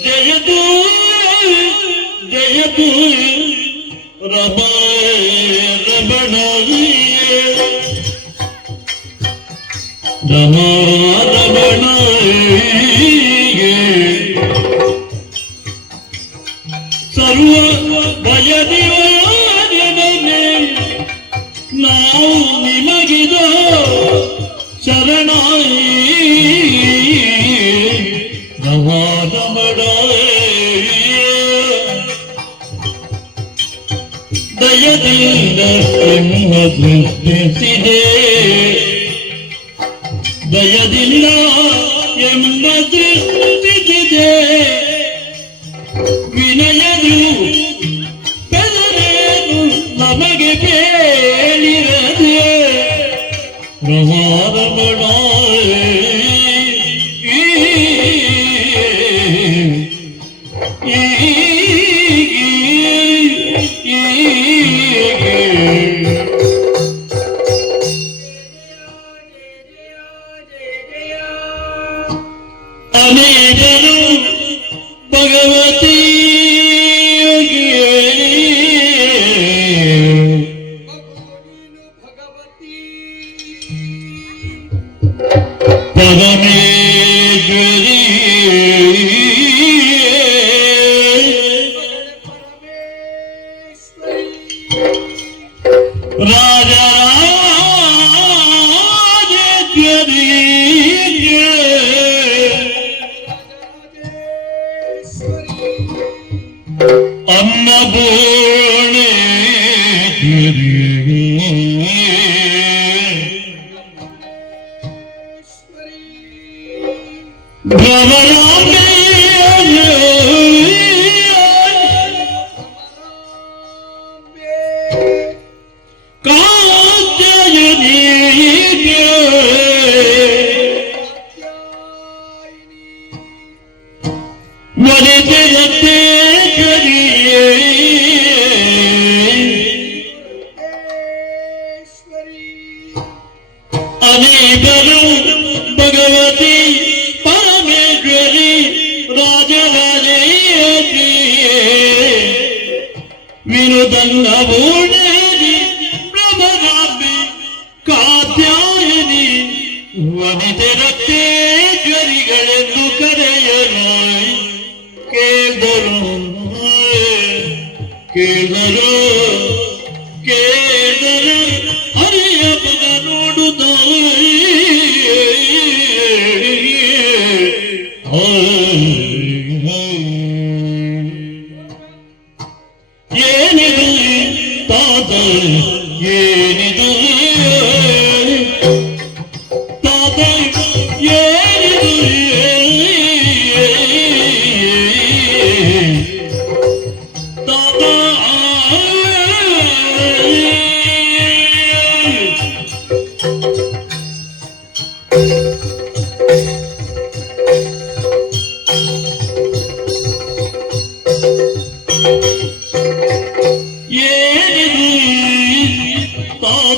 ਜਗਦੂ ਜਗਦੂ ਰਬਾਏ ਰਬਨਾਈਏ ਰਮਾਰ ದಯದಿಂದ ಎನ್ನುವ ಸೃಷ್ಟಿಸಿದೆ ದಯದಿಂದ ಎಂಬ ಸೃಷ್ಟಿಸಿದೆ Amen. ಅಮ್ಮ ಅನ್ನಬೋಣೆ I need Habibu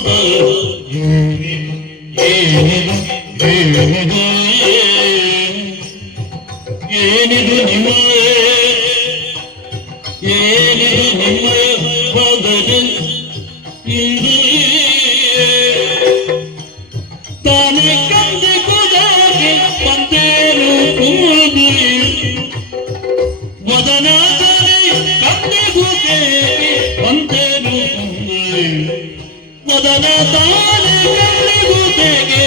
ಕಿವಿಯೇ ಮೇಲೆ ಕಣ್ಣಿಗೂ ಬೇಗೆ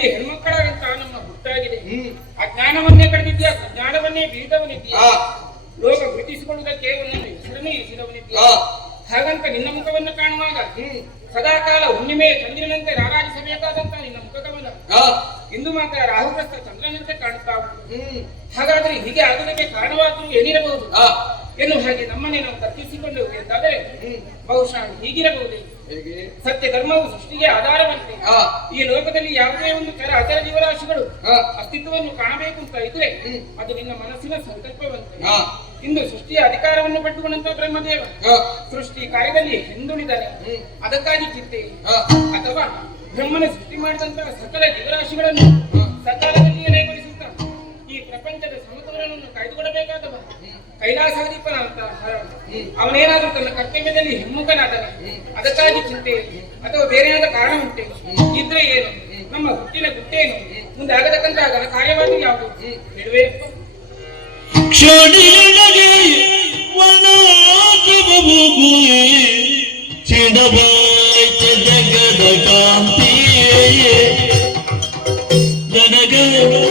ಮಂದಿ ಹೆಣ್ಮಕ್ಕಳಾದಂತ ನಮ್ಮ ಗುಟ್ಟಾಗಿದೆ ಆ ಜ್ಞಾನವನ್ನೇ ಕಳೆದಿದ್ಯಾ ಜ್ಞಾನವನ್ನೇ ಬೀದವನಿದ್ಯಾ ಹಾ ಲೋಕ ಗುರುತಿಸಿಕೊಳ್ಳುವುದಕ್ಕೆ ಒಂದೊಂದು ಹೆಸರನ್ನೇ ಇರಿಸಿದವನಿದ್ಯಾ ಹಾಗಂತ ನಿನ್ನ ಮುಖವನ್ನು ಕಾಣುವಾಗ ಹ್ಮ್. ಸದಾಕಾಲ ಹುಣ್ಣಿಮೆ ಚಂದ್ರನಂತೆ ರಾರಾಜಿಸಬೇಕಾದಂತ ನಿನ್ನ ಮುಖಕವನ ಇಂದು ಮಾತ್ರ ರಾಹುಗ್ರಸ್ತ ಚಂದ್ರನಂತೆ ಕಾಣುತ್ತಾ ಹಾಗಾದ್ರೆ ಹೀಗೆ ಆಗುವುದಕ್ಕೆ ಕಾರಣವಾದರೂ ಏನಿರಬಹುದು? ಎನ್ನುವ ಹಾಗೆ ನಮ್ಮನ್ನೇ ನಾವು ತಪ್ಪಿಸಿಕೊಂಡು ಎಂದಾದರೆ ಬಹುಶಃ ಹೀಗಿರಬಹುದೇ? ಹೇಗೆ ಸತ್ಯ ಧರ್ಮವು ಸೃಷ್ಟಿಗೆ ಆಧಾರವಂತೆ. ಈ ಲೋಕದಲ್ಲಿ ಯಾವುದೇ ಒಂದು ಚರ ಅಚರ ಜೀವರಾಶಿಗಳು ಅಸ್ತಿತ್ವವನ್ನು ಕಾಣಬೇಕು ಅಂತ ಇದ್ರೆ ಅದು ನಿನ್ನ ಮನಸ್ಸಿನ ಸಂಕಲ್ಪವಂತೆ. ಇಂದು ಸೃಷ್ಟಿಯ ಅಧಿಕಾರವನ್ನು ಪಟ್ಟುಕೊಂಡಂತ ಬ್ರಹ್ಮದೇವ. ಸೃಷ್ಟಿ ಕಾರ್ಯದಲ್ಲಿ ಹಿಂದುಳಿದರೆ ಅದಕ್ಕಾಗಿ ಚಿಂತೆ. ಅಥವಾ ಬ್ರಹ್ಮನ ಸೃಷ್ಟಿ ಮಾಡಿದಂತಹ ಸಕಲ ಜೀವರಾಶಿಗಳನ್ನು ಸಕಾಲದಲ್ಲಿ ನೆಲೆಗೊಳಿಸುತ್ತಾ ಈ ಪ್ರಪಂಚದ ಸಮತೋಲನವನ್ನು ಕಾಯ್ದುಕೊಳ್ಳಬೇಕಾದವ. ಕೈಲಾಸಾಧಿಪನಾದಂತಹ ಅಂತ. ಅವನೇನಾದ್ರೂ ತನ್ನ ಕರ್ತವ್ಯದಲ್ಲಿ ಹಿಮ್ಮುಖನಾದನ, ಅದಕ್ಕಾಗಿ ಚಿಂತೆ ಅಥವಾ ಬೇರೆ ಏನಾದ ಕಾರಣ ಉಂಟೆ ಇದ್ರೆ ಏನು? ನಮ್ಮ ಹುಟ್ಟಿನ ಗುಟ್ಟೇನು? ಮುಂದೆ ಆಗತಕ್ಕಂತಹ ಘನ ಕಾರ್ಯವಾಗಿ ಯಾವುದು ಹೇಳುವೆಯಪ್ಪ ಕ್ಷಣಿಯೊಳಗೆ ವನಾಕವವು ಚಿಡವಾಯ್ತ ಜಗದ ಕಾಂತಿ ಜನಗವೇ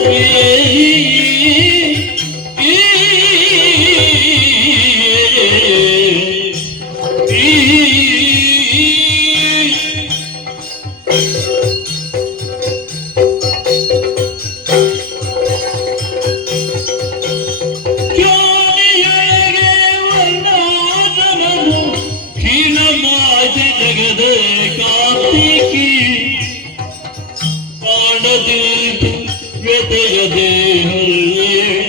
ಜಯ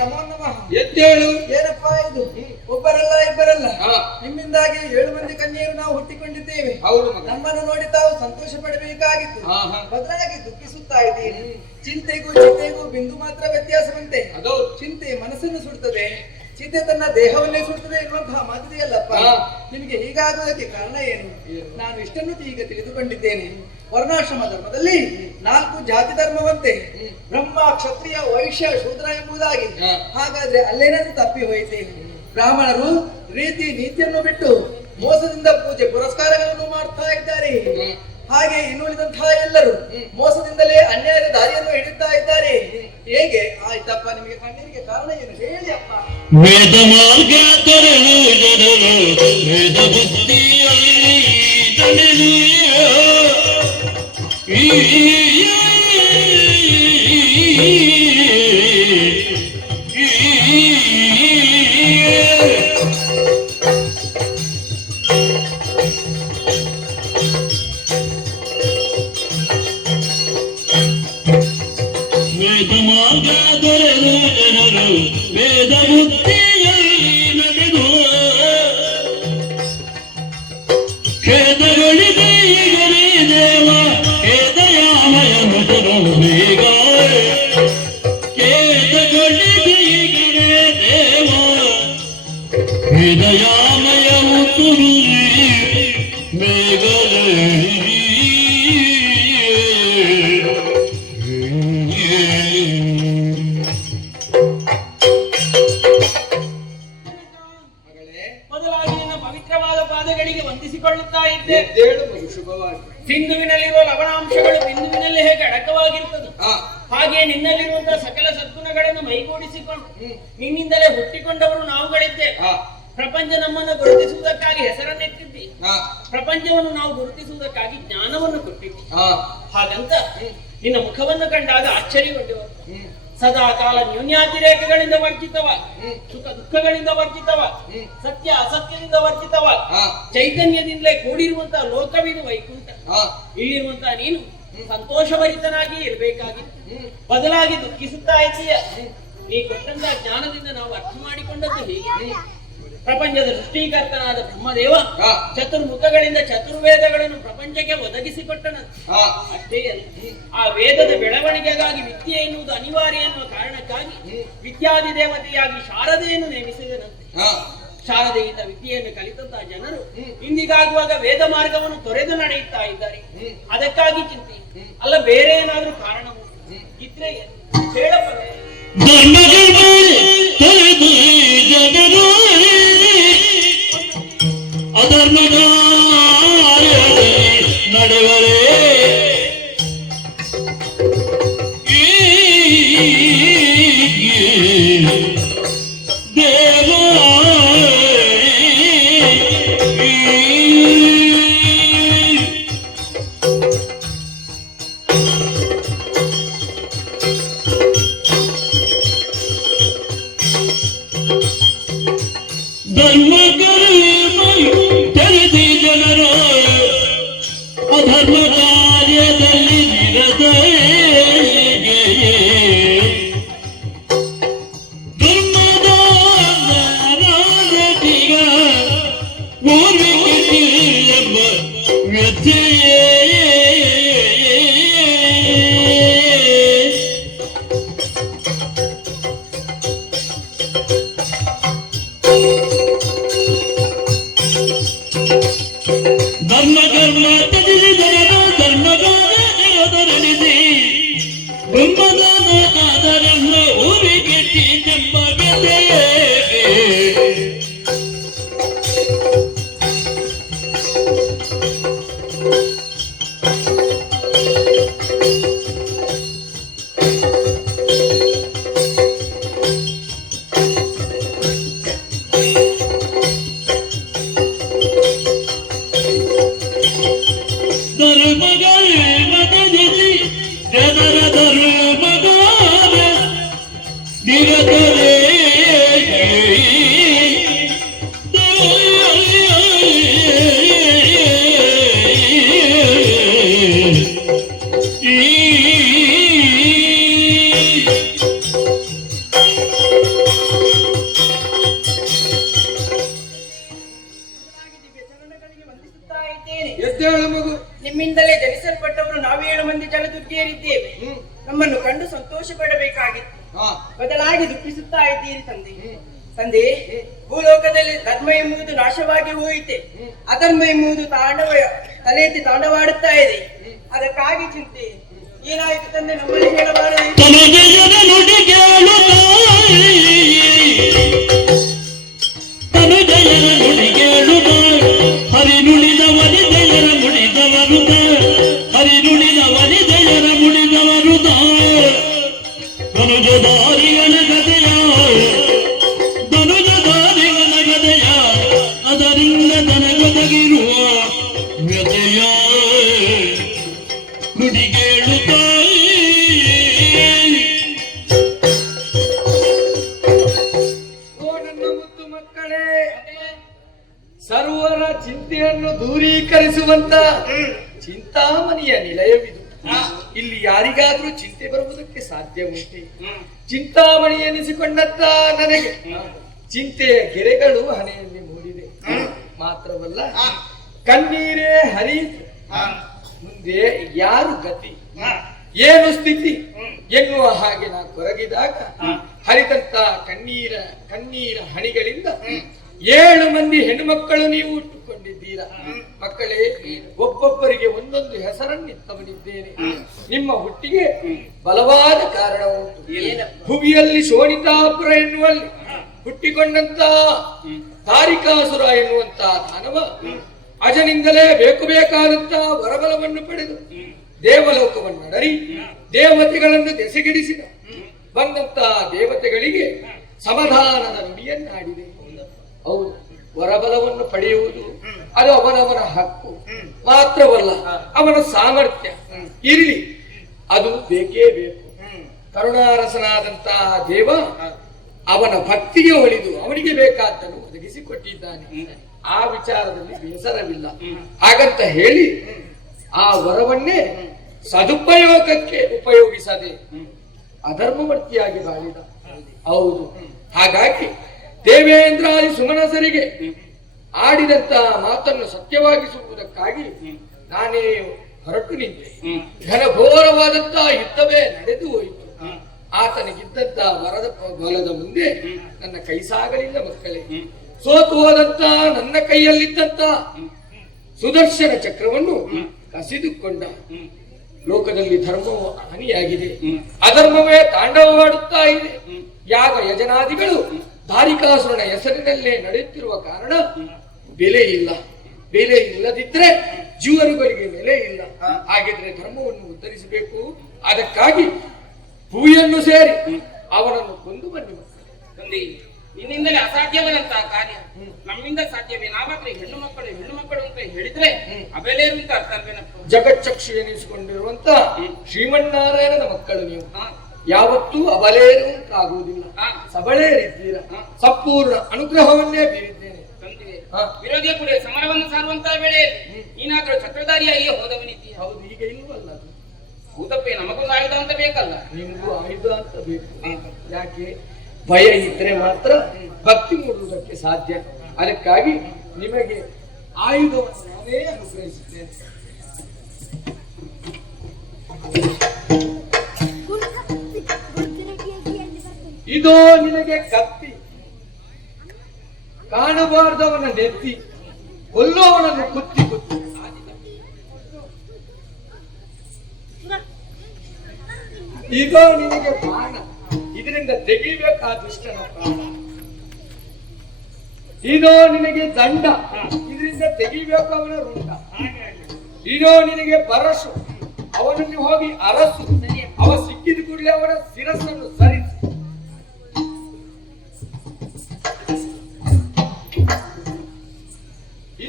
ನಮಃ ಎದ್ದೇಳು. ಏನಪ್ಪಾ ಇದು? ಒಬ್ಬರಲ್ಲ ಇಬ್ಬರಲ್ಲ. ನಿಮ್ಮಿಂದಾಗಿ ಏಳು ಮಂದಿ ಕನ್ಯೆಯರು ನಾವು ಹುಟ್ಟಿಕೊಂಡಿದ್ದೇವೆ. ಹೌದು ಮಗ. ನಮ್ಮನ್ನು ನೋಡಿ ತಾವು ಸಂತೋಷ ಪಡಬೇಕಾಗಿತ್ತು ಹಾ ದೇಹವನ್ನೇ ಸುಡ್ತದೆ ಇರುವಂತಹ ಮಾತಿದೆಯಲ್ಲಪ್ಪ ಹಾ. ನಿಮಗೆ ಹೀಗಾಗುವುದಕ್ಕೆ ಕಾರಣ ಏನು? ನಾನು ಇಷ್ಟನ್ನು ಈಗ ತಿಳಿದುಕೊಂಡಿದ್ದೇನೆ ವರ್ಣಾಶ್ರಮ ಧರ್ಮದಲ್ಲಿ ನಾಲ್ಕು ಜಾತಿ ಧರ್ಮವಂತೆ ಬ್ರಹ್ಮ ಕ್ಷತ್ರಿಯ ವೈಶ್ಯ ಶೂದ್ರ ಎಂಬುದಾಗಿ ಹಾಗಾದ್ರೆ ಅಲ್ಲೇನಾದ್ರೂ ತಪ್ಪಿ ಹೋಯಿತೆ ಬ್ರಾಹ್ಮಣರು ರೀತಿ ನೀತಿಯನ್ನು ಬಿಟ್ಟು ಮೋಸದಿಂದ ಪೂಜೆ ಪುರಸ್ಕಾರಗಳನ್ನು ಮಾಡ್ತಾ ಇದ್ದಾರೆ. ಹಾಗೆ ಇನ್ನುಳಿದಂತಹ ಎಲ್ಲರೂ ಮೋಸದಿಂದಲೇ ಅನ್ಯಾಯದ ದಾರಿಯನ್ನು ಹಿಡಿತಾ ಇದ್ದಾರೆ. ಹೇಗೆ? ಆಯ್ತಪ್ಪ ನಿಮಗೆ ಕಣ್ಣೀರಿಗೆ ಕಾರಣ ಏನು? ಹೇಳಿ ಅಪ್ಪ. ವೇದ ಮಾರ್ಗ ತೊರೆದು ವೇದ ಬುದ್ಧಿಯಲ್ಲಿ ಈ ಪ್ರಪಂಚವನ್ನು ನಾವು ಗುರುತಿಸುವುದಕ್ಕಾಗಿ ಜ್ಞಾನವನ್ನು ಕೊಟ್ಟಿವಿ ಹಾಗಂತ ನಿನ್ನ ಮುಖವನ್ನು ಕಂಡಾಗ ಆಶ್ಚರ್ಯಗೊಂಡೆವು ಹ್ಮ್. ಸದಾ ಕಾಲ ನ್ಯೂನ್ಯಾತಿರೇಕಗಳಿಂದ ವರ್ಜಿತವ. ಸುಖ ದುಃಖಗಳಿಂದ ವರ್ಜಿತವ ಸತ್ಯ ಅಸತ್ಯದಿಂದ ವರ್ಜಿತವ. ಚೈತನ್ಯದಿಂದಲೇ ಕೂಡಿರುವಂತಹ ಲೋಕವಿದು ವೈಕುಂಠ. ಇಲ್ಲಿರುವಂತಹ ನೀನು ಸಂತೋಷಭರಿತನಾಗಿ ಇರಬೇಕಾಗಿತ್ತು ಬದಲಾಗಿ ದುಃಖಿಸುತ್ತಾ ಇದೆಯಾ ನೀ ಕೊಟ್ಟಂತ ಜ್ಞಾನದಿಂದ ನಾವು ಅರ್ಥ ಮಾಡಿಕೊಂಡದ್ದು ಹೀಗೆ? ಪ್ರಪಂಚದ ಸೃಷ್ಟಿಕರ್ತನಾದ ಬ್ರಹ್ಮದೇವ. ಚತುರ್ಮುಖಗಳಿಂದ ಚತುರ್ವೇದಗಳನ್ನು ಪ್ರಪಂಚಕ್ಕೆ ಒದಗಿಸಿಕೊಟ್ಟನು ಹಾ. ಅಷ್ಟೇ ಅಲ್ಲ ಆ ವೇದದ ಬೆಳವಣಿಗೆಗಾಗಿ ವಿದ್ಯೆ ಎನ್ನುವುದು ಅನಿವಾರ್ಯ ಎನ್ನುವ ಕಾರಣಕ್ಕಾಗಿ ವಿದ್ಯಾದಿ ದೇವತೆಯಾಗಿ ಶಾರದೆಯನ್ನು ನೇಮಿಸಿದನಂತೆ. ಶಾರದೆಯಿಂದ ವಿದ್ಯೆಯನ್ನು ಕಲಿತಂತಹ ಜನರು ಹಿಂದಿಗಾಗುವಾಗ ವೇದ ಮಾರ್ಗವನ್ನು ತೊರೆದು ನಡೆಯುತ್ತಾ ಇದ್ದಾರೆ. ಅದಕ್ಕಾಗಿ ಚಿಂತೆ. ಅಲ್ಲ ಬೇರೆ ಏನಾದ್ರೂ ಕಾರಣ? ಇದ್ರೆ ಏನು? ಅಧರ್ಮದ ನಡೆವರೇ Sim. ಎದ್ದೇಳು ಮಗು. ನಿಮ್ಮಿಂದಲೇ ಜನಿಸಲ್ಪಟ್ಟವರು ನಾವೇಳು ಮಂದಿ ಜಲದುರ್ಗಿಯರಿದ್ದೇವೆ. ನಮ್ಮನ್ನು ಕಂಡು ಸಂತೋಷ ಪಡಬೇಕಾಗಿತ್ತು ಬದಲಾಗಿ ದುಃಖಿಸುತ್ತಾ ಇದ್ದೀರಿ ತಂದೆ. ತಂದೆ ಭೂಲೋಕದಲ್ಲಿ ಧರ್ಮ ಎಂಬುದು ನಾಶವಾಗಿ ಹೋಯಿತೆ. ಅಧರ್ಮ ಎಂಬುದು ತಾಂಡವ ತಲೆ ತಾಂಡವಾಡುತ್ತಾ ಇದೆ. ಅದಕ್ಕಾಗಿ ಚಿಂತೆ. ಏನಾಯಿತು ತಂದೆ ನಮ್ಮಲ್ಲಿ ಹೇಳಬಾರದು? ಚಿಂತಾಮಣಿ ಎನಿಸಿಕೊಂಡತ್ತ ನನಗೆ. ಚಿಂತೆಯ ಗೆರೆಗಳು ಹಣೆಯಲ್ಲಿ ಮೂಡಿದೆ. ಮಾತ್ರವಲ್ಲ ಕಣ್ಣೀರೇ ಹರಿ ಮುಂದೆ ಯಾರು ಗತಿ? ಏನು ಸ್ಥಿತಿ? ಎನ್ನುವ ಹಾಗೆ ನಾ ಕೊರಗಿದಾಗ ಹರಿತಂತ ಕಣ್ಣೀರ ಕಣ್ಣೀರ ಹಣಿಗಳಿಂದ ಏಳು ಮಂದಿ ಹೆಣ್ಣುಮಕ್ಕಳು ನೀವು ಹುಟ್ಟುಕೊಂಡಿದ್ದೀರಾ? ಮಕ್ಕಳೇ ಒಬ್ಬೊಬ್ಬರಿಗೆ ಒಂದೊಂದು ಹೆಸರನ್ನಿತ್ತವನಿದ್ದೇನೆ. ನಿಮ್ಮ ಹುಟ್ಟಿಗೆ ಬಲವಾದ ಕಾರಣ ಉಂಟು. ಭುವಿಯಲ್ಲಿ ಶೋಣಿತಾಪುರ ಎನ್ನುವಲ್ಲಿ ಹುಟ್ಟಿಕೊಂಡಂತ ತಾರಿಕಾಸುರ ಎನ್ನುವಂತಹ ದಾನವ ಅಜನಿಂದಲೇ ಬೇಕು ಬೇಕಾದಂತ ವರಬಲವನ್ನು ಪಡೆದು ದೇವಲೋಕವನ್ನು ನಡರಿ ದೇವತೆಗಳನ್ನು ದೆಸೆಗಿಡಿಸಿದ. ಬಂದಂತಹ ದೇವತೆಗಳಿಗೆ ಸಮಾಧಾನದ ನುಡಿಯನ್ನಾಡಿದೆ. ಹೌದು. ವರಬಲವನ್ನು ಪಡೆಯುವುದು ಅದು ಅವನವನ ಹಕ್ಕು. ಮಾತ್ರವಲ್ಲ ಅವನ ಸಾಮರ್ಥ್ಯ. ಇರಲಿ ಅದು ಬೇಕೇ ಬೇಕು. ಕರುಣಾರಸನಾದಂತಹ ದೇವ ಅವನ ಭಕ್ತಿಗೆ ಒಳಿದು ಅವನಿಗೆ ಬೇಕಾದ್ದನ್ನು ಒದಗಿಸಿಕೊಟ್ಟಿದ್ದಾನೆ. ಆ ವಿಚಾರದಲ್ಲಿ ಬೇಸರವಿಲ್ಲ. ಹಾಗಂತ ಹೇಳಿ ಆ ವರವನ್ನೇ ಸದುಪಯೋಗಕ್ಕೆ ಉಪಯೋಗಿಸದೆ ಅಧರ್ಮವರ್ತಿಯಾಗಿ ಬಾಳಿದ. ಹೌದು. ಹಾಗಾಗಿ ದೇವೇಂದ್ರಾದಿ ಸುಮನಸರಿಗೆ ಆಡಿದಂತ ಮಾತನ್ನು ಸತ್ಯವಾಗಿಸುವುದಕ್ಕಾಗಿ ನಾನೇ ಹೊರಟು ನಿಂತೆ. ಘನಘೋರವಾದಂತಹ ಯುದ್ಧವೇ ನಡೆದು ಹೋಯಿತು. ಆತನಿಗಿದ್ದಂತ ವರದ ಬಲದ ಮುಂದೆ ನನ್ನ ಕೈ ಸಾಗಲಿಲ್ಲ ಮಕ್ಕಳೇ. ಸೋತು ಹೋದಂತ ನನ್ನ ಕೈಯಲ್ಲಿದ್ದಂತ ಸುದರ್ಶನ ಚಕ್ರವನ್ನು ಕಸಿದುಕೊಂಡ. ಲೋಕದಲ್ಲಿ ಧರ್ಮವು ಹಾನಿಯಾಗಿದೆ. ಅಧರ್ಮವೇ ತಾಂಡವವಾಡುತ್ತಾ ಇದೆ. ಯಾಗ ಯಜನಾದಿಗಳು ಧಾರಿಕಾಸುರನ ಹೆಸರಿನಲ್ಲೇ ನಡೆಯುತ್ತಿರುವ ಕಾರಣ ಬೆಲೆ ಇಲ್ಲ. ಬೆಲೆ ಇಲ್ಲದಿದ್ರೆ ಜೀವರುಗಳಿಗೆ ಬೆಲೆ ಇಲ್ಲ. ಹಾಗಿದ್ರೆ ಧರ್ಮವನ್ನು ಉದ್ಧರಿಸಬೇಕು ಅದಕ್ಕಾಗಿ ಭೂಯನ್ನು ಸೇರಿ ಅವನನ್ನು ಕೊಂದು ಬನ್ನಿ ತಂದೆ ನಿನ್ನಿಂದಲೇ ಅಸಾಧ್ಯವಾದಂತಹ ಕಾರ್ಯ. ನಮ್ಮಿಂದ ಸಾಧ್ಯವೇ. ನಾವಾದ್ರೆ ಹೆಣ್ಣು ಮಕ್ಕಳು ಹೆಣ್ಣು ಮಕ್ಕಳು ಅಂತ ಹೇಳಿದ್ರೆ ಅಬೆಲೇರು ಅಂತ ಅರ್ಥ ಅಲ್ವೇನಪ್ಪ ಜಗಚ್ಚಕ್ಷು ಎನಿಸಿಕೊಂಡಿರುವಂತ ಶ್ರೀಮನ್ನಾರಾಯಣದ ಮಕ್ಕಳು ನೀವು. ಯಾವತ್ತೂ ಅಬಲೇನು ಸಬಳೇ ಸಬಳೇರಿದ್ದೀರ. ಸಂಪೂರ್ಣ ಅನುಗ್ರಹವನ್ನೇ ಬೀರಿದ್ದೇನೆ. ವಿರೋಧಿಯ ಕೂಡ ಸಮರವನ್ನು ಸಾರುವಂತಹ ವೇಳೆ ನೀನಾದ್ರೂ ಚಕ್ರಧಾರಿಯಾಗಿಯೇ ಹೋದವನಿದ್ದೀಯ? ಹೌದು ಈಗ ಇಲ್ಲವಲ್ಲ ಅದು. ಹೌದಪ್ಪೆ ನಮಗೊಂದು ಆಯುಧ ಅಂತ ಬೇಕಲ್ಲ. ನಿಮಗೂ ಆಯುಧ ಅಂತ ಬೇಕು. ಯಾಕೆ? ಭಯ ಇದ್ರೆ ಮಾತ್ರ ಭಕ್ತಿ ಮೂಡುವುದಕ್ಕೆ ಸಾಧ್ಯ. ಅದಕ್ಕಾಗಿ ನಿಮಗೆ ಆಯುಧವನ್ನು ನಾನೇ ಅನುಗ್ರಹಿಸುತ್ತೇನೆ. ಇದೋ ನಿನಗೆ ಕತ್ತಿ. ಕಾಣಬಾರ್ದವನ ನೆತ್ತಿ ಕೊಲ್ಲುವವನನ್ನು ಕುತ್ತಿ ಕುತ್ತಿ. ಇದು ನಿನಗೆ ಬಾಣ ಇದರಿಂದ ತೆಗಿಬೇಕಾ ದುಷ್ಟನ ಪ್ರಾಣ. ಇದು ನಿನಗೆ ದಂಡ. ಇದರಿಂದ ತೆಗಿಬೇಕು ಅವನ ರುಂಡ. ಇದೋ ನಿನಗೆ ಪರಶು ಅವನನ್ನು ಹೋಗಿ ಅರಸು. ಅವ ಸಿಕ್ಕಿದ ಕೂಡಲೇ ಅವನ ಶಿರಸ್ಸನ್ನು ಸರಿಸಿ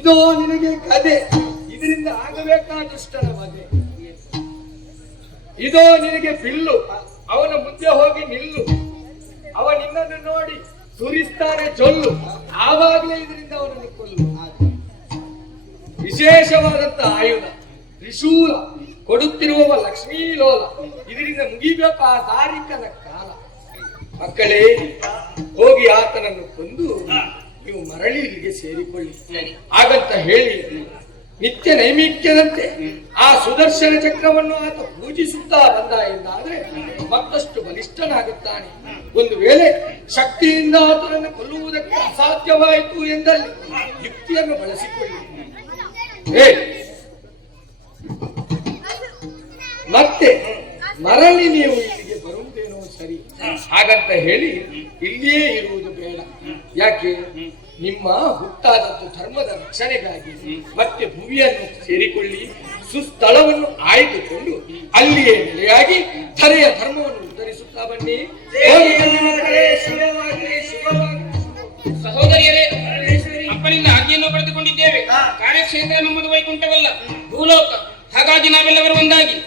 ಇದೋ ನಿನಗೆ ಕದೆ ಇದರಿಂದ ಆಗಬೇಕಾದಷ್ಟರ ಬಗೆ ಇದೋ ನಿನಗೆ ಬಿಲ್ಲು. ಅವನ ಮುಂದೆ ಹೋಗಿ ನಿಲ್ಲು. ಅವ ನಿನ್ನನ್ನು ನೋಡಿ ಸುರಿಸ್ತಾನೆ ಜೊಲ್ಲು. ಆವಾಗಲೇ ಇದರಿಂದ ಅವನನ್ನು ಕೊಲ್ಲು. ವಿಶೇಷವಾದಂತ ಆಯುಧ. ತ್ರಿಶೂಲ. ಕೊಡುತ್ತಿರುವವ ಲಕ್ಷ್ಮೀಲೋಲ ಇದರಿಂದ ಮುಗಿಬೇಕು ಆ ದಾರಿಕನ ಕಾಲ. ಮಕ್ಕಳೇ, ಹೋಗಿ ಆತನನ್ನು ಕೊಂದು. ನೀವು ಮರಳಿ ಇಲ್ಲಿಗೆ ಸೇರಿಕೊಳ್ಳಿ ಹಾಗಂತ ಹೇಳಿ ನಿತ್ಯ ನೈಮಿತ್ಯದಂತೆ ಆ ಸುದರ್ಶನ ಚಕ್ರವನ್ನು ಆತ ಪೂಜಿಸುತ್ತಾ ಬಂದ ಎಂದಾದ್ರೆ ಮತ್ತಷ್ಟು ಬಲಿಷ್ಠನಾಗುತ್ತಾನೆ. ಒಂದು ವೇಳೆ ಶಕ್ತಿಯಿಂದ ಆತನನ್ನು ಕೊಲ್ಲುವುದಕ್ಕೆ ಅಸಾಧ್ಯವಾಯಿತು ಎಂದಲ್ಲಿ ಯುಕ್ತಿಯನ್ನು ಬಳಸಿಕೊಳ್ಳಿ. ಮತ್ತೆ ಮರಳಿ ನೀವು ಸರಿ. ಹಾಗಂತ ಹೇಳಿ ಇಲ್ಲಿಯೇ ಇರುವುದು ಬೇಡ. ಯಾಕೆ? ನಿಮ್ಮ ಹುಟ್ಟಾದದ್ದು ಧರ್ಮದ ರಕ್ಷಣೆಗಾಗಿ ಮತ್ತೆ ಭುವಿಯನ್ನು ಸೇರಿಕೊಳ್ಳಿ ಸುಸ್ಥಳವನ್ನು ಆಯ್ದುಕೊಂಡು ಅಲ್ಲಿಯೇ ನೆಲೆಯಾಗಿ ಧರೆಯ ಧರ್ಮವನ್ನು ಉತ್ತರಿಸುತ್ತಾ ಬನ್ನಿ. ಸಹೋದರಿಯರೇ ಅಪ್ಪನಿಂದ ಆಜ್ಞೆಯನ್ನು ಪಡೆದುಕೊಂಡಿದ್ದೇವೆ. ಕಾರ್ಯಕ್ಷೇತ್ರ ನಮ್ಮದು ವೈಕುಂಠವಲ್ಲ. ಭೂಲೋಕ. ಹಾಗಾಗಿ ನಾವೆಲ್ಲವರು ಒಂದಾಗಿ.